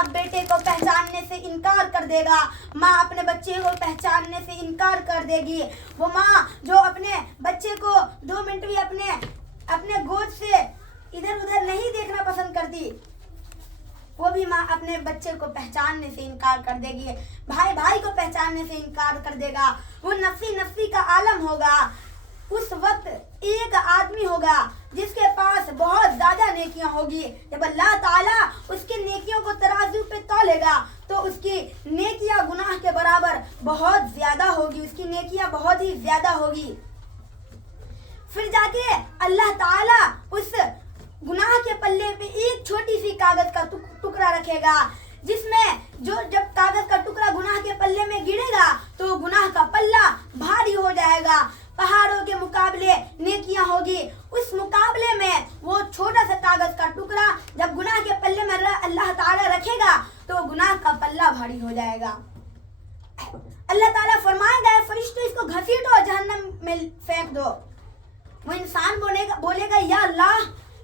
बाप बेटे को पहचानने से इनकार कर देगा, माँ अपने बच्चे को पहचानने से इनकार कर देगी। वो माँ जो अपने बच्चे को 2 मिनट भी अपने गोद से इधर उधर नहीं देखना पसंद करती, वो भी माँ अपने बच्चे को पहचानने से इनकार कर देगी, भाई भाई को पहचानने से इनकार कर देगा। वो नफसी नफसी का आलम होगा। उस वक्त एक आदमी होगा जिसके पास बहुत ज्यादा नेकियां होगी। जब अल्लाह ताला उसकी नेकियों को तराजू पे तौलेगा तो उसकी नेकियां गुनाह के बराबर बहुत ज्यादा होगी, उसकी नेकियां बहुत ही ज्यादा होगी। फिर जाके अल्लाह ताला उस गुनाह के पल्ले पे एक छोटी सी कागज का टुकड़ा रखेगा, जिसमें जब कागज का टुकड़ा गुनाह के पल्ले में गिरेगा तो गुनाह का पल्ला भारी हो जाएगा। पहाड़ों के मुकाबले नेकियां होगी। उस मुकाबले में वो छोटा सा कागज का टुकड़ा जब गुनाह के पल्ले में अल्लाह ताला रखेगा तो गुनाह का पल्ला भारी हो जाएगा। अल्लाह ताला फरमाएगा, फरिश्तों इसको घसीटो, जहन्नम में फेंक दो। वो इंसान बोलेगा या अल्लाह,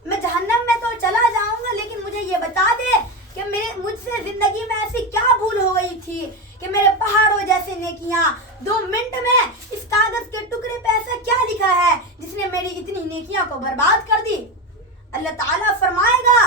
मैं जहन्नम में तो चला जाऊंगा, लेकिन मुझे ये बता दे कि मुझसे जिंदगी में ऐसी क्या भूल हो गई थी कि मेरे पहाड़ों जैसे नेकियां 2 मिनट में इस कागज के टुकड़े पे ऐसा क्या लिखा है जिसने मेरी इतनी नेकियां को बर्बाद कर दी। अल्लाह ताला फरमाएगा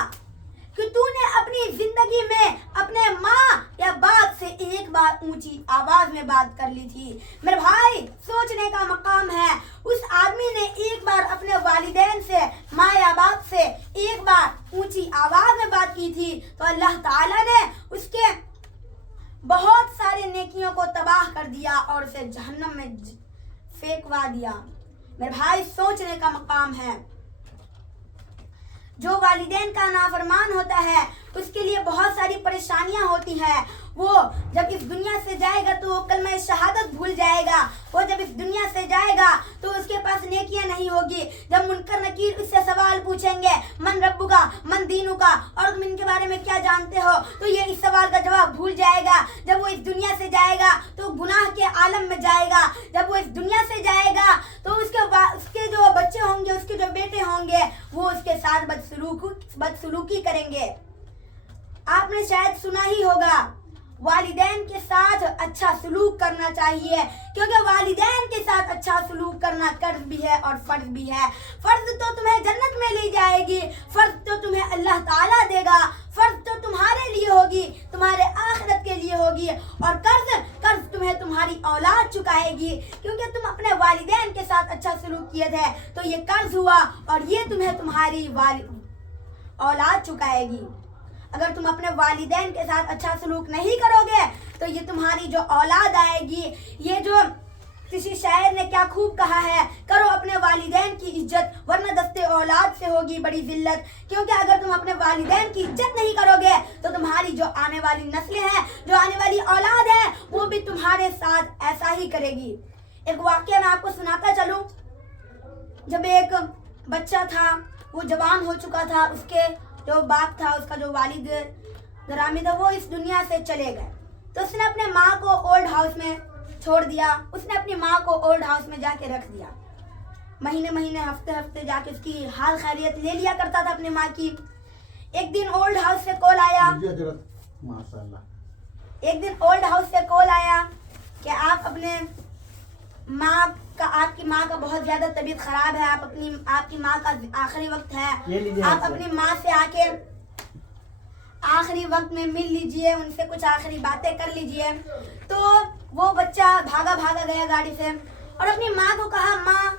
कि तूने अपनी जिंदगी में अपने माँ या बाप से एक बार ऊंची आवाज में बात कर ली थी। मेरे भाई, सोचने का मकाम है, उस आदमी ने एक बार अपने वालिदैन से, माँ या बाप से एक बार ऊंची आवाज में बात की थी तो अल्लाह ताला ने उसके बहुत सारे नेकियों को तबाह कर दिया और उसे जहन्नम में फेंकवा दिया। मेरे भाई, सोचने का मकाम है। जो वालिदैन का नाफरमान होता है उसके लिए बहुत सारी परेशानियां होती हैं। वो जब इस दुनिया से जाएगा तो वो कलमा शहादत भूल जाएगा। वो जब इस दुनिया से जाएगा तो उसके पास नेकियां नहीं होगी। जब मुनकर नकीर उससे सवाल पूछेंगे, मन रब्बुका, मन दीनुका, और तुम इनके बारे में क्या जानते हो, तो ये इस सवाल का जवाब भूल जाएगा। जब वो इस दुनिया से जाएगा तो गुनाह के आलम में जाएगा। जब वो इस दुनिया से जाएगा तो उसके जो बच्चे होंगे, उसके जो बेटे होंगे, वो उसके साथ बदसलूकी करेंगे। आपने शायद सुना ही होगा, वालिदैन के साथ अच्छा सलूक करना चाहिए, क्योंकि वालिदैन के साथ अच्छा सलूक करना कर्ज भी है और फर्ज भी है। फर्ज तो तुम्हें जन्नत में ले जाएगी, फर्ज तो तुम्हें अल्लाह ताला देगा, फर्ज तो तुम्हारे लिए होगी, तुम्हारे आखिरत के लिए होगी, और कर्ज तुम्हें तुम्हारी औलाद चुकाएगी, क्योंकि तुम अपने वालिदैन के साथ अच्छा सलूक किए थे तो ये कर्ज हुआ और ये तुम्हें तुम्हारी औलाद चुकाएगी। अगर तुम अपने वालिदैन के साथ अच्छा सलूक नहीं करोगे तो ये तुम्हारी जो औलाद आएगी, ये जो किसी शायर ने क्या खूब कहा है, करो अपने वालिदैन की इज्जत वरना दस्ते औलाद से होगी बड़ी जिल्लत। क्योंकि अगर तुम अपने वालिदैन की इज्जत नहीं करोगे तो तुम्हारी जो आने वाली नस्लें हैं, जो आने वाली औलाद है, वो भी तुम्हारे साथ ऐसा ही करेगी। एक वाकया मैं आपको सुनाता चलूं। जब एक बच्चा था, वो जवान हो चुका था, उसके जो बाप था, उसका जो वालिद ग्रामी था, वो इस दुनिया से चले गए, तो उसने अपने माँ को ओल्ड हाउस में छोड़ दिया। उसने अपनी माँ को ओल्ड हाउस में जाके रख दिया। महीने महीने हफ्ते हफ्ते जाके उसकी हाल खैरियत ले लिया करता था अपनी माँ की। एक दिन ओल्ड हाउस से कॉल आया, एक दिन ओल्ड हाउस से कॉल आया कि आपकी माँ का बहुत ज्यादा तबीयत खराब है, आपकी माँ का आखिरी वक्त है, आप अपनी माँ से आके आखिरी वक्त में मिल लीजिए, उनसे कुछ आखिरी बातें कर लीजिए। तो वो बच्चा भागा गया गाड़ी से और अपनी माँ को कहा, माँ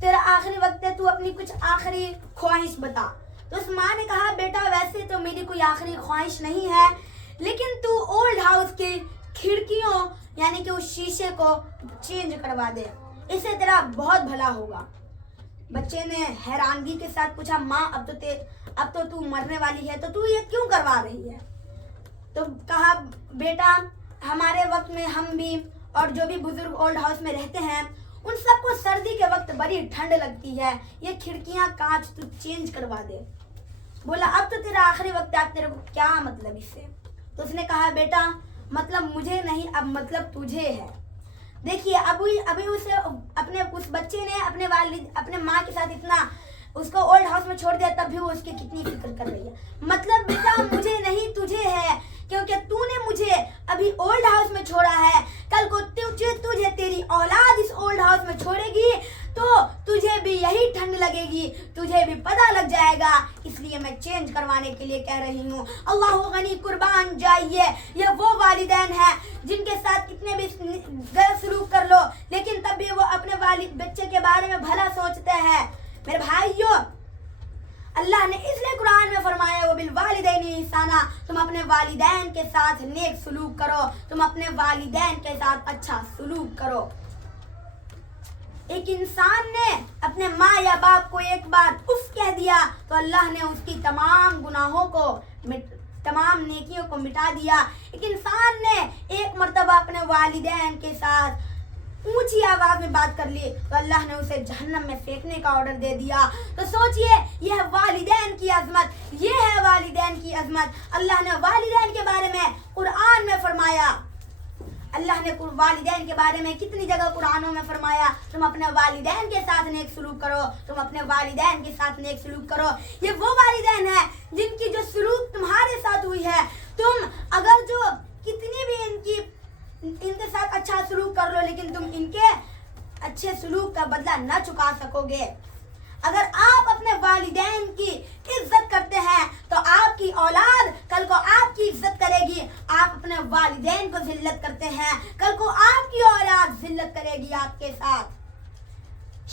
तेरा आखिरी वक्त है, तू अपनी कुछ आखिरी ख्वाहिश बता। तो उस माँ ने कहा, बेटा वैसे तो मेरी कोई आखिरी ख्वाहिश नहीं है, लेकिन तू ओल्ड हाउस की खिड़कियों यानी कि उस शीशे को चेंज करवा दे, इससे तेरा बहुत भला होगा। बच्चे ने हैरानगी के साथ पूछा, माँ अब तो तू मरने वाली है, तो तू ये क्यों करवा रही है? तो कहा, बेटा हमारे वक्त में हम भी और जो भी बुजुर्ग ओल्ड हाउस में रहते हैं उन सबको सर्दी के वक्त बड़ी ठंड लगती है, ये खिड़कियां कांच तू चेंज करवा दे। बोला, अब तो तेरा आखिरी वक्त है, अब तेरे को क्या मतलब इससे? तो उसने कहा, बेटा मतलब मुझे नहीं, अब मतलब तुझे है। देखिए अभी उस बच्चे ने अपने माँ के साथ इतना उसको ओल्ड हाउस में छोड़ दिया, तब भी वो उसकी कितनी फिक्र कर रही है। मतलब बेटा मुझे नहीं तुझे है, لیے کہہ رہی ہوں، اللہ غنی قربان جائیے، یہ وہ والدین ہیں جن کے ساتھ کتنے بھی غلط سلوک کر لو لیکن تب بھی وہ اپنے بچے کے بارے میں بھلا سوچتے ہیں۔ میرے بھائیوں، اللہ نے اس لیے قرآن میں فرمایا وبالوالدین احسانا، تم اپنے والدین کے ساتھ نیک سلوک کرو، تم اپنے والدین کے ساتھ اچھا سلوک کرو۔ ایک انسان نے اپنے ماں یا باپ کو ایک بار اف کہہ دیا تو اللہ نے اس کی تمام گناہوں کو تمام نیکیوں کو مٹا دیا۔ ایک انسان نے ایک مرتبہ اپنے والدین کے ساتھ اونچی آواز میں بات کر لی تو اللہ نے اسے جہنم میں پھینکنے کا آرڈر دے دیا۔ تو سوچئے، یہ ہے والدین کی عظمت، یہ ہے والدین کی عظمت۔ اللہ نے والدین کے بارے میں قرآن میں فرمایا، اللہ نے والدین کے بارے میں کتنی جگہ قرآنوں میں فرمایا، تم اپنے والدین کے ساتھ نیک سلوک کرو، تم اپنے والدین کے ساتھ نیک سلوک کرو۔ یہ وہ والدین ہیں جن کی جو سلوک تمہارے ساتھ ہوئی ہے، تم اگر جو کتنی بھی ان کے ساتھ اچھا سلوک کر لو لیکن تم ان کے اچھے سلوک کا بدلہ نہ چکا سکو گے۔ اگر آپ اپنے والدین کی عزت کرتے ہیں تو آپ کی اولاد کل کو آپ کی عزت کرے گی۔ آپ اپنے والدین کو ذلت کرتے ہیں، کل کو آپ کی اولاد ذلت کرے گی آپ کے ساتھ۔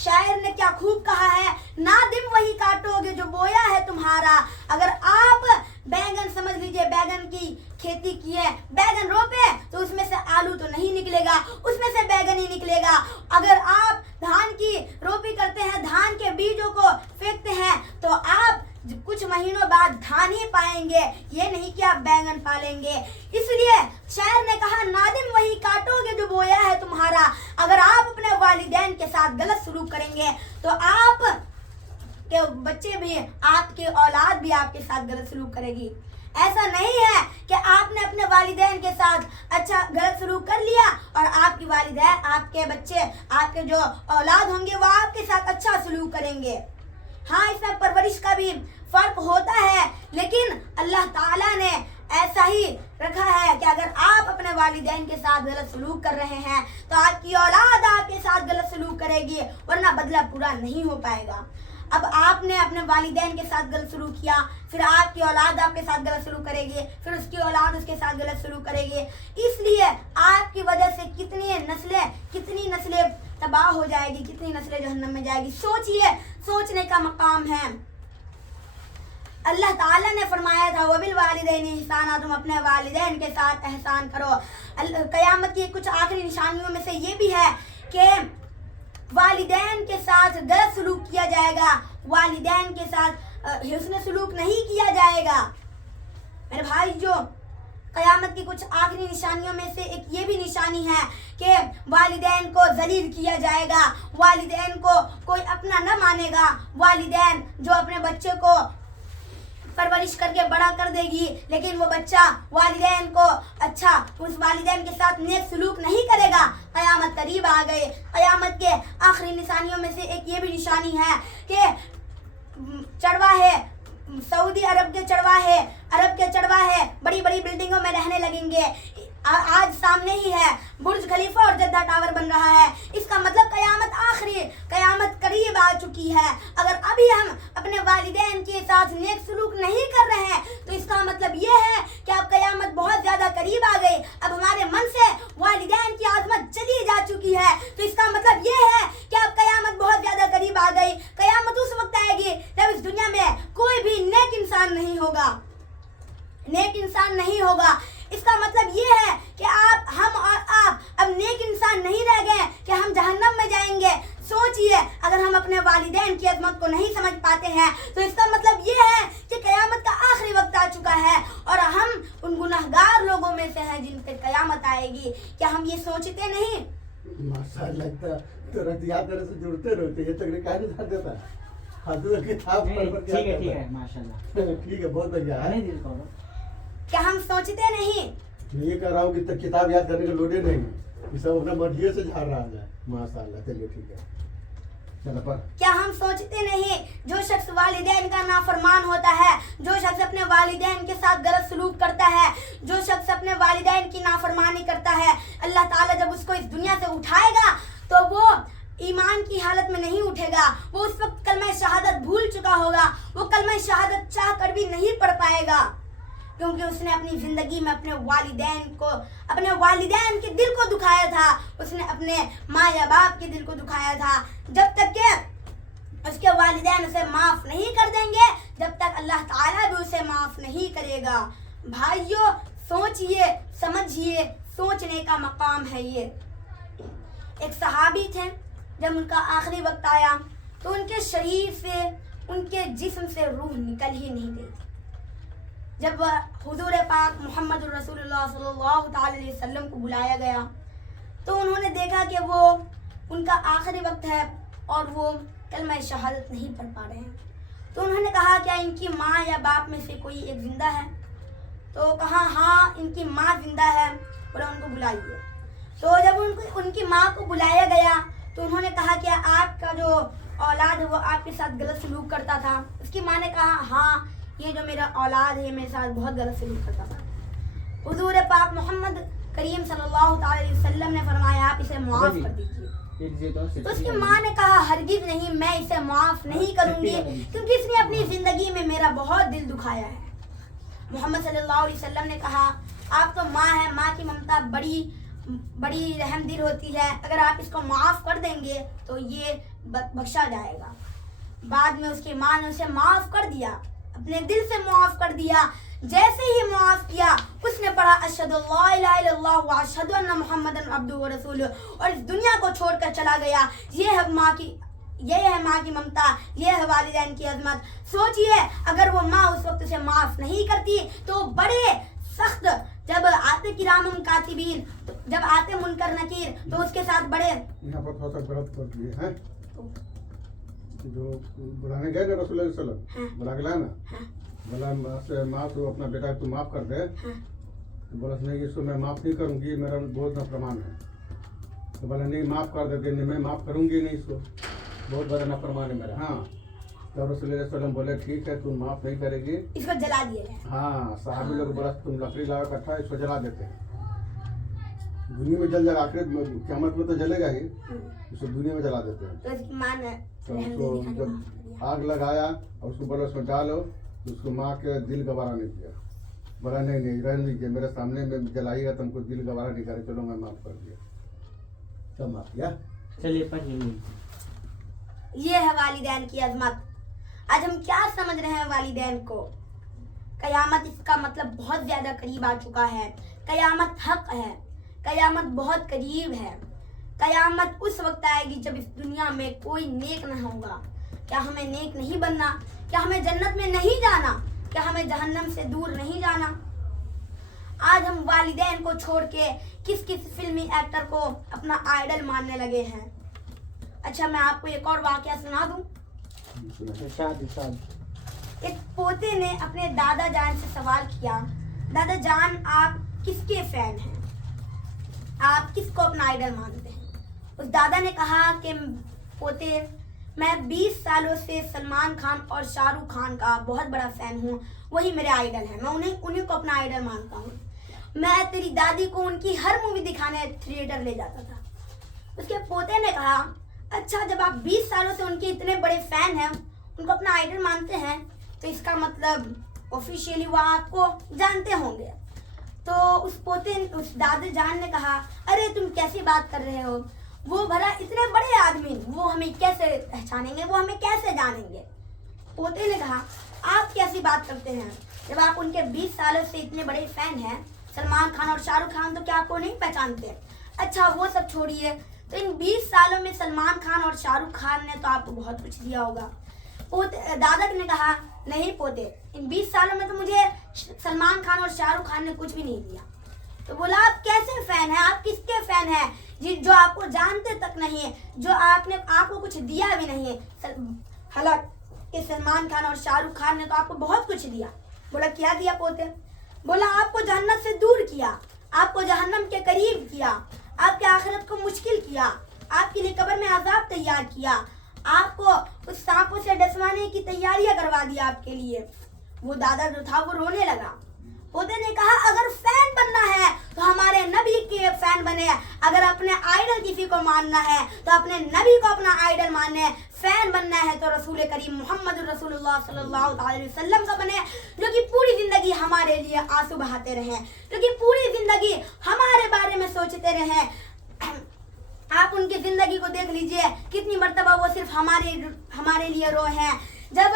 شاعر نے کیا خوب کہا ہے، نادم وہی کاٹو گے جو بویا ہے تمہارا۔ اگر آپ بیگن سمجھ لیجئے بیگن کی کھیتی کی ہے، بیگن روپے تو اس میں سے آلو تو نہیں نکلے گا، اس میں سے بیگن ہی نکلے گا۔ اگر آپ دھان کی روپی کرتے ہیں، دھان کے بیجوں کو پھینکتے ہیں تو آپ کچھ مہینوں بعد دھان ہی پائیں گے، یہ نہیں کہ آپ بیگن پالیں گے۔ اس لیے شاعر نے کہا نادم وہی کاٹو گے جو بویا ہے تمہارا۔ اگر آپ اپنے والدین کے ساتھ غلط سلوک کریں گے تو آپ کے بچے بھی، آپ کی اولاد بھی آپ کے ساتھ غلط سلوک کرے گی۔ ایسا نہیں ہے کہ آپ نے اپنے والدین کے ساتھ اچھا غلط سلوک کر لیا اور آپ کی والدین، آپ کے بچے، آپ کے جو اولاد ہوں گے وہ آپ کے ساتھ اچھا سلوک کریں گے۔ ہاں، اس میں پرورش کا بھی فرق ہوتا ہے، لیکن اللہ تعالیٰ نے ایسا ہی رکھا ہے کہ اگر آپ اپنے والدین کے ساتھ غلط سلوک کر رہے ہیں تو آپ کی اولاد آپ کے ساتھ غلط سلوک کرے گی، ورنہ بدلہ پورا نہیں ہو پائے گا۔ اب آپ نے اپنے والدین کے ساتھ غلط سلوک کیا، پھر آپ کی اولاد آپ کے ساتھ غلط سلوک کرے گی، پھر اس کی اولاد اس کے ساتھ غلط سلوک کرے گی۔ اس لیے آپ کی وجہ سے کتنی نسلیں تباہ ہو جائے گی، کتنی نسلیں جہنم میں جائے گی۔ سوچئے، سوچنے کا مقام ہے۔ اللہ تعالیٰ نے فرمایا تھا وبالوالدین احسانا، تم اپنے والدین کے ساتھ احسان کرو۔ قیامت کی کچھ آخری نشانیوں میں سے یہ بھی ہے کہ والدین کے ساتھ غلط سلوک کیا جائے گا، والدین کے ساتھ حسن سلوک نہیں کیا جائے گا۔ میرے بھائی، جو قیامت کی کچھ آخری نشانیوں میں سے ایک یہ بھی نشانی ہے کہ والدین کو ذلیل کیا جائے گا، والدین کو کوئی اپنا نہ مانے گا۔ والدین جو اپنے بچے کو پرورش کر کے بڑا کر دے گی لیکن وہ بچہ والدین کو اس والدین کے ساتھ نیک سلوک نہیں کرے گا۔ قیامت قریب آ گئی۔ قیامت کے آخری نشانیوں میں سے ایک یہ بھی نشانی ہے کہ چرواہے، سعودی عرب کے چرواہے بڑی بڑی بلڈنگوں میں رہنے لگیں گے۔ آج سامنے ہی ہے، برج خلیفہ اور جدہ ٹاور بن رہا ہے۔ اس کا مطلب قیامت قریب آ چکی ہے۔ اگر ابھی ہم اپنے والدین کے ساتھ نیک سلوک نہیں کر رہے ہیں تو اس کا مطلب یہ ہے کہ اب قیامت بہت زیادہ قریب آ گئی۔ اب ہمارے من سے والدین کی عظمت چلی جا چکی ہے، تو اس کا مطلب یہ ہے کہ اب قیامت بہت زیادہ قریب آ گئی۔ قیامت اس وقت آئے گی جب اس دنیا میں کوئی بھی نیک انسان نہیں ہوگا۔ اس کا مطلب یہ ہے کہ ہم اور آپ اب نیک انسان نہیں رہ گئے کہ ہم جہنم میں جائیں گے۔ سوچئے، اگر ہم اپنے والدین کی عظمت کو نہیں سمجھ پاتے ہیں تو اس کا مطلب یہ ہے کہ قیامت کا آخری وقت آ چکا ہے اور ہم ان گناہگار لوگوں میں سے ہیں جن پہ قیامت آئے گی۔ کیا ہم یہ سوچتے نہیں؟ ماشاءاللہ، یاد سے جڑتے رہتے، یہ تک کہہ نہیں سکتے تھا۔ ٹھیک ہے، ماشاءاللہ، ٹھیک ہے، بہت بڑھیا ہے۔ کیا ہم سوچتے نہیں؟ میں یہ کہہ رہا ہوں کہ کتاب یاد کرنے کے لوڈے نہیں، یہ سب اپنا مرضی سے جھاڑ رہا ہے۔ ماشاءاللہ، چلیے ٹھیک ہے، چلو پر کیا ہم سوچتے نہیں جو شخص والدین کا نافرمان ہوتا ہے، جو شخص اپنے والدین کے ساتھ غلط سلوک کرتا ہے، جو شخص اپنے والدین کی نافرمانی کرتا ہے، اللہ تعالیٰ جب اس کو اس دنیا سے اٹھائے گا تو وہ ایمان کی حالت میں نہیں اٹھے گا، وہ اس وقت کلمہ شہادت بھول چکا ہوگا، وہ کلمہ شہادت چاہ کر بھی نہیں پڑھ پائے گا، کیونکہ اس نے اپنی زندگی میں اپنے والدین کے دل کو دکھایا تھا، اس نے اپنے ماں یا باپ کے دل کو دکھایا تھا۔ جب تک کہ اس کے والدین اسے معاف نہیں کر دیں گے، جب تک اللہ تعالیٰ بھی اسے معاف نہیں کرے گا۔ بھائیو، سوچئے سمجھئے، سوچنے کا مقام ہے یہ۔ ایک صحابی تھے، جب ان کا آخری وقت آیا تو ان کے شریر سے، ان کے جسم سے روح نکل ہی نہیں گئی۔ جب حضور پاک محمد رسول اللہ صلی اللہ تعالی علیہ وسلم کو بلایا گیا تو انہوں نے دیکھا کہ وہ ان کا آخری وقت ہے اور وہ کلمہ شہادت نہیں پڑھ پا رہے ہیں۔ تو انہوں نے کہا کیا ان کی ماں یا باپ میں سے کوئی ایک زندہ ہے؟ تو کہا ہاں ان کی ماں زندہ ہے، بولا ان کو بلائیے۔ تو جب ان کی ماں کو بلایا گیا تو انہوں نے کہا کہ آپ کا جو اولاد ہے وہ آپ کے ساتھ غلط سلوک کرتا تھا؟ اس کی ماں نے کہا ہاں یہ جو میرا اولاد ہے میرے ساتھ بہت غلط سلوک کرتا تھا۔ حضور پاک محمد کریم صلی اللہ تعالی علیہ وسلم نے فرمایا آپ اسے معاف کر دیجیے۔ تو اس کی ماں نے کہا ہرگز نہیں، میں اسے معاف نہیں کروں گی کیونکہ اس نے اپنی زندگی میں میرا بہت دل دکھایا ہے۔ محمد صلی اللہ علیہ وسلم نے کہا آپ تو ماں ہے، ماں کی ممتا بڑی رحم دل ہوتی ہے، اگر آپ اس کو معاف کر دیں گے تو یہ بخشا جائے گا۔ بعد میں اس کی ماں نے اسے معاف کر دیا، اپنے دل سے معاف کر دیا۔ جیسے ہی معاف کیا اس نے پڑھا اشہد اللہ الہ الا اللہ و اشہد ان محمد عبدہ و رسولہ، اور اس دنیا کو چھوڑ کر چلا گیا۔ یہ ہے ماں کی ممتا، یہ ہے والدین کی عظمت۔ سوچئے اگر وہ ماں اس وقت اسے معاف نہیں کرتی تو بڑے سخت، جب آتے کرام کاتبین، جب آتے منکر نکیر تو اس کے ساتھ بڑے یہاں پر تھوڑا سا غلط کر دیے ہیں جو بلانے گئے نا رسول اللہ علیہ وسلم، بلا کے لایا نا، بولا ماں تو اپنا بیٹا تو معاف کر دے، تو بولا نہیں اس کو میں معاف نہیں کروں گی، میرا بہت نافرمان ہے۔ تو بولا نہیں معاف کر دیتے، نہیں میں معاف کروں گی نہیں، اس کو بہت بڑا نافرمان ہے میرا۔ ہاں تو رسول اللہ علیہ وسلم بولے ٹھیک ہے تم معاف نہیں کرے گی، اس کو جلا دیا جائے۔ ہاں صحابی لوگ بولا تم لکڑی لاؤ اکٹھا، اس کو جلا دیتے ہیں۔ دنیا میں جل جائے گا، آخر قیامت میں تو جلے گا ہی، اس کو دنیا میں جلا دیتے ہیں۔ تو اس کی ماں نے تو اس کو جب آگ لگایا اور اس کو بولا اس میں ڈالو، تو اس کو ماں کے دل گوارا نہیں کیا، بولا نہیں رہنے دیجیے، میرے سامنے میں جلائیے گا تم کو دل گوارا نہیں کرے، چلو میں معاف کر دیا، تب معاف کیا۔ چلیے پڑھیے۔ یہ ہے والدین کی عظمت۔ آج ہم کیا سمجھ رہے ہیں والدین کو؟ قیامت اس کا مطلب بہت زیادہ قریب آ چکا ہے۔ قیامت حق ہے، قیامت بہت قریب ہے۔ قیامت اس وقت آئے گی جب اس دنیا میں کوئی نیک نہ ہوگا۔ کیا ہمیں نیک نہیں بننا؟ کیا ہمیں جنت میں نہیں جانا؟ کیا ہمیں جہنم سے دور نہیں جانا؟ آج ہم والدین کو چھوڑ کے کس فلمی ایکٹر کو اپنا آئیڈل ماننے لگے ہیں۔ اچھا میں آپ کو ایک اور واقعہ سنا دوں۔ ایک پوتے نے اپنے دادا جان سے سوال کیا دادا جان آپ کس کے فین ہیں، آپ کس کو اپنا آئیڈل مانتے ہیں؟ اس دادا نے کہا کہ پوتے میں 20 سالوں سے سلمان خان اور شاہ رخ خان کا بہت بڑا فین ہوں، وہی میرے آئیڈل ہیں، میں انہیں کو اپنا آئیڈل مانتا ہوں۔ میں تیری دادی کو ان کی ہر مووی دکھانے تھیٹر لے جاتا تھا۔ اس کے پوتے نے کہا اچھا جب آپ 20 سالوں سے ان کے اتنے بڑے فین ہیں، ان کو اپنا آئیڈل مانتے ہیں، تو اس کا مطلب آفیشیلی وہ آپ کو جانتے ہوں گے۔ تو اس دادا جان نے کہا ارے تم کیسی بات کر رہے ہو، وہ بھلا اتنے بڑے آدمی وہ ہمیں کیسے پہچانیں گے، وہ ہمیں کیسے جانیں گے؟ پوتے نے کہا آپ کیسی بات کرتے ہیں، جب آپ ان کے 20 سالوں سے اتنے بڑے فین ہیں سلمان خان اور شاہ رخ خان، تو کیا آپ کو نہیں پہچانتے؟ اچھا وہ سب چھوڑیے، تو ان 20 سالوں میں سلمان خان اور شاہ رخ خان نے تو آپ کو بہت کچھ دیا ہوگا۔ دادا نے کہا نہیں پوتے، ان 20 سالوں میں تو مجھے سلمان خان اور شاہ رخ خان نے کچھ بھی نہیں دیا۔ تو بولا آپ کیسے فین ہیں، آپ کس کے فین ہیں جو آپ کو جانتے تک نہیں، جو آپ کو کچھ دیا بھی نہیں؟ حالانکہ سلمان خان اور شاہ رخ خان نے تو آپ کو بہت کچھ دیا۔ بولا کیا دیا پوتے؟ بولا آپ کو جنت سے دور کیا، آپ کو جہنم کے قریب کیا، آپ کے آخرت کو مشکل کیا، آپ کے لیے قبر میں عذاب تیار کیا، آپ کو اس سانپوں سے ڈسوانے کی تیاریاں کروا دیا آپ کے لیے۔ وہ دادا جو تھا وہ رونے لگا۔ پوتے نے کہا اگر فین بننا ہے تو ہمارے نبی کے فین بنے، اگر اپنے آئیڈل आइडल किसी को मानना है तो अपने नबी को अपना आइडल मानना है, फैन बनना है तो रसूल करीम मोहम्मद रसूलुल्लाह सल्लल्लाहु अलैहि वसल्लम का बने, जो कि पूरी जिंदगी हमारे लिए आंसू बहाते रहे, जो कि पूरी जिंदगी हमारे बारे में सोचते रहे। आप उनकी जिंदगी को देख लीजिए, कितनी मर्तबा वो सिर्फ हमारे लिए रोए हैं। जब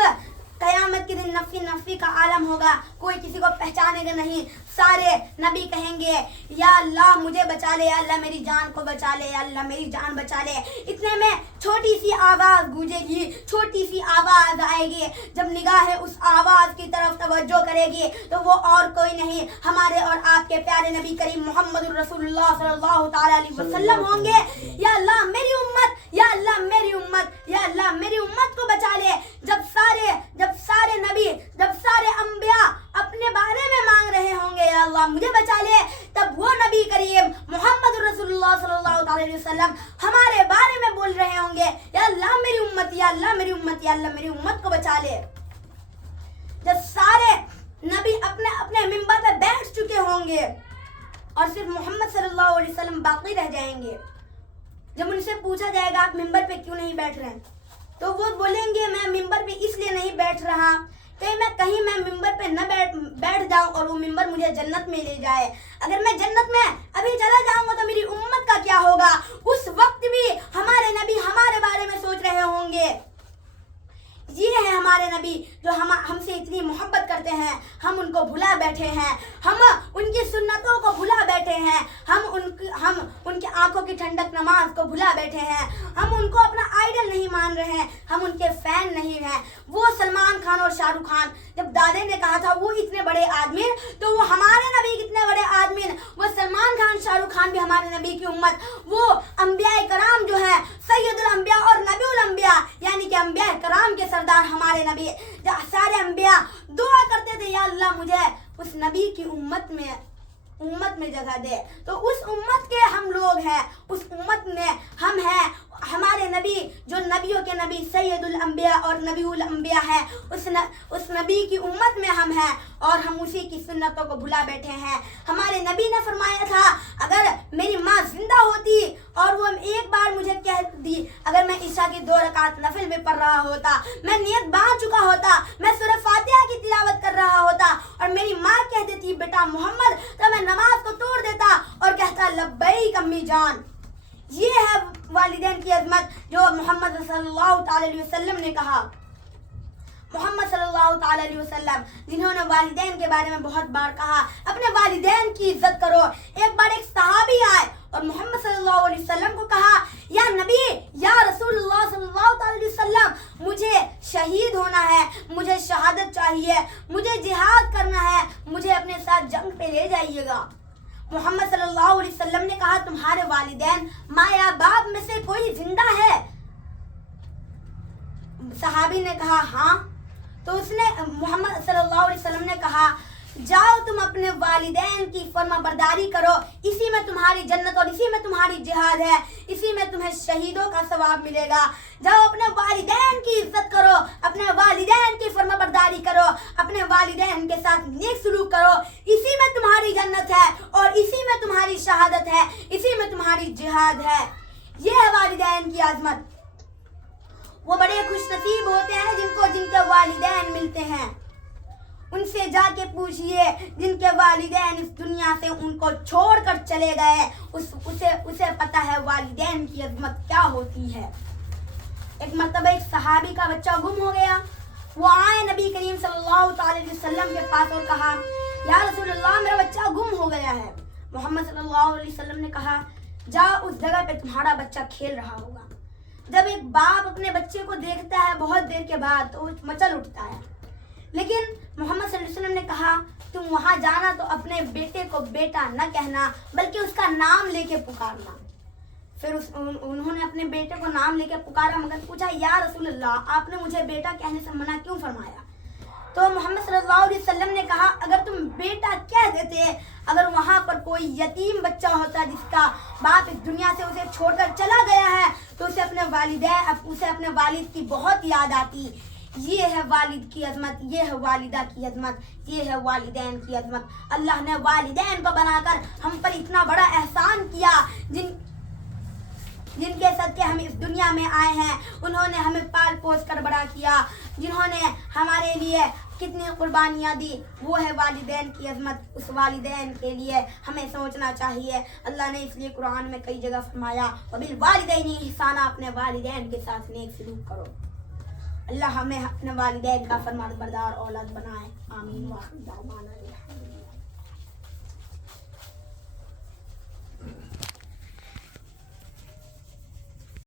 क़यामत के दिन नफ़ी नफ़ी का आलम होगा, कोई किसी को पहचानेगा नहीं, सारे नबी कहेंगे या अल्लाह मुझे बचा ले, या अल्लाह मेरी जान को बचा ले, या अल्लाह मेरी जान बचा ले। इतने में छोटी सी आवाज़ गूंजेगी, छोटी सी आवाज़ आएगी। जब निगाहें उस आवाज़ की तरफ तवज्जो करेगी तो वो और कोई नहीं, हमारे और आपके प्यारे नबी करीम मोहम्मद रसूलुल्लाह सल्लल्लाहु ताला अलैहि वसल्लम होंगे। या अल्लाह मेरी उम्मत, या अल्लाह मेरी उम्मत, या अल्लाह मेरी उम्मत को बचा ले। जब सारे नबी, जब सारे अंबिया अपने बारे में मांग रहे होंगे या अल्लाह मुझे बचा ले, तब वो नबी करीम मोहम्मद रसूलुल्लाह सल्लल्लाहु अलैहि वसल्लम हमारे बारे में बोल रहे होंगे या अल्लाह मेरी उम्मत, या अल्लाह मेरी उम्मत, या अल्लाह मेरी उम्मत को बचा ले। जब सारे नबी अपने अपने मिंबर पे बैठ चुके होंगे और सिर्फ मोहम्मद सल्लल्लाहु अलैहि वसल्लम बाकी रह जाएंगे, जब उनसे पूछा जाएगा आप मिंबर पे क्यों नहीं बैठ रहे, तो वो बोलेंगे मैं मिंबर पे इसलिए नहीं बैठ रहा कहीं मैं मिंबर पे न बैठ जाऊं और वो मिंबर मुझे जन्नत में ले जाए। अगर मैं जन्नत में अभी चला जाऊंगा तो मेरी उम्मत का क्या होगा। उस वक्त भी हमारे नबी हमारे बारे में सोच रहे होंगे। ये है हमारे नबी जो हमसे इतनी मोहब्बत करते हैं, हम उनको भुला बैठे हैं, हम उनकी सुन्नतों को भुला बैठे हैं, हम उनके आंखों की ठंडक नमाज को भुला बैठे हैं, हम उनको अपना आइडल नहीं मान रहे हैं, हम उनके फैन नहीं हैं। वो सलमान खान और शाहरुख खान, जब दादे ने कहा था वो इतने बड़े आदमी, तो वो हमारे नबी कितने बड़े आदमी, वो सलमान खान शाहरुख खान भी हमारे नबी की उम्मत, वो अंबिया कराम जो है सैयदुल अंबिया और नबीउल अंबिया, यानी कि अंबिया कराम के सरदार हमारे नबी, सारे अंबिया दुआ करते थे या अल्लाह मुझे उस नबी की उम्मत में जगह दे। तो उस उम्मत के हम लोग हैं, उस उम्मत में हम हैं। हमारे नबी जो नबियों के नबी सैयदुल अंबिया और नबीउल अंबिया है, उस नबी की उम्मत में हम हैं और हम उसी की सुन्नतों को भुला बैठे हैं। हमारे नबी ने फरमाया था अगर मेरी माँ जिंदा होती और वो एक बार मुझे कह दी, अगर मैं ईशा की 2 रकात नफिल में पढ़ रहा होता, मैं नियत बांध चुका होता, मैं सूरह फातिहा की तिलावत कर रहा होता और मेरी माँ कह देती बेटा मोहम्मद, तो मैं नमाज को तोड़ देता और कहता लब्बैक अम्मी जान। ये है वालिदैन की अजमत जो मोहम्मद सल्लल्लाहु अलैहि वसल्लम ने कहा। मोहम्मद सल्लल्लाहु अलैहि वसल्लम जिन्होंने वालिदैन के बारे में बहुत बार कहा अपने वालिदैन की इज्जत करो। एक बार एक सहाबी आए और मोहम्मद सल्लल्लाहु अलैहि वसल्लम को कहा या नबी या रसूलुल्लाह सल्लल्लाहु अलैहि वसल्लम, मुझे शहीद होना है, मुझे शहादत चाहिए, मुझे जिहाद करना है, मुझे अपने साथ जंग पे ले जाइएगा। मोहम्मद सल्लल्लाहु अलैहि वसल्लम ने कहा तुम्हारे वालिदैन माँ या बाप में से कोई जिंदा है? सहाबी ने कहा हाँ। तो उसने मोहम्मद सल्लल्लाहु अलैहि वसल्लम ने कहा जाओ तुम अपने वालिदैन की फर्माबरदारी करो, इसी में तुम्हारी जन्नत और इसी में तुम्हारी जिहाद है, इसी में तुम्हें शहीदों का सवाब मिलेगा। जाओ अपने वालिदैन की इज्जत करो, अपने वालिदैन की फर्माबरदारी करो, अपने वालिदैन के साथ नेक सलूक करो, इसी में तुम्हारी जन्नत है और इसी में तुम्हारी शहादत है, इसी में तुम्हारी जिहाद है। ये है वालिदैन की आजमत। वो बड़े खुशनसीब होते हैं जिनके वालिदैन मिलते हैं। उनसे जाके पूछिए जिनके वालिदैन इस दुनिया से उनको छोड़कर चले गए, उसे पता है वालिदैन की अज़मत क्या होती है। एक मर्तबा एक सहाबी का बच्चा गुम हो गया। वो आए नबी करीम सल्लल्लाहु अलैहि वसल्लम के पास और कहा या रसूलल्लाह मेरा बच्चा गुम हो गया है। मोहम्मद सल्लल्लाहु अलैहि वसल्लम ने कहा जाओ उस जगह पे तुम्हारा बच्चा खेल रहा होगा। जब एक बाप अपने बच्चे को देखता है बहुत देर के बाद तो वो मचल उठता है, लेकिन मोहम्मद सल्लल्लाहु अलैहि वसल्लम ने कहा तुम वहां जाना तो अपने बेटे को बेटा न कहना बल्कि उसका नाम लेके पुकारना। फिर उन्होंने अपने बेटे को नाम लेके पुकारा, मगर पूछा या रसूलल्लाह आपने मुझे बेटा कहने से मना क्यों फरमाया? तो मोहम्मद सल्लल्लाहु अलैहि वसल्लम ने कहा अगर तुम बेटा कह देते, अगर वहां पर कोई यतीम बच्चा होता जिसका बाप इस दुनिया से उसे छोड़कर चला गया है तो उसे अपने वालिद की बहुत याद आती। ये है वालिद की अजमत, ये है वालिदा की अजमत, ये है वालिदैन की अजमत। अल्लाह ने वालिदैन को बनाकर हम पर इतना बड़ा एहसान किया जिनके सदके हम इस दुनिया में आए हैं, उन्होंने हमें पाल पोस कर बड़ा किया, जिन्होंने हमारे लिए कितनी कुर्बानियाँ दी, वो है वालिदैन की अजमत। उस वालिदैन के लिए हमें सोचना चाहिए। अल्लाह ने इसलिए कुरान में कई जगह फरमाया वबिल वालिदैनि इहसाना, अपने वालिदैन के साथ नेक सलूक करो। अल्लाह हमें अपने वालिदैन का फरमाबरदार औलाद बनाए। आमीन।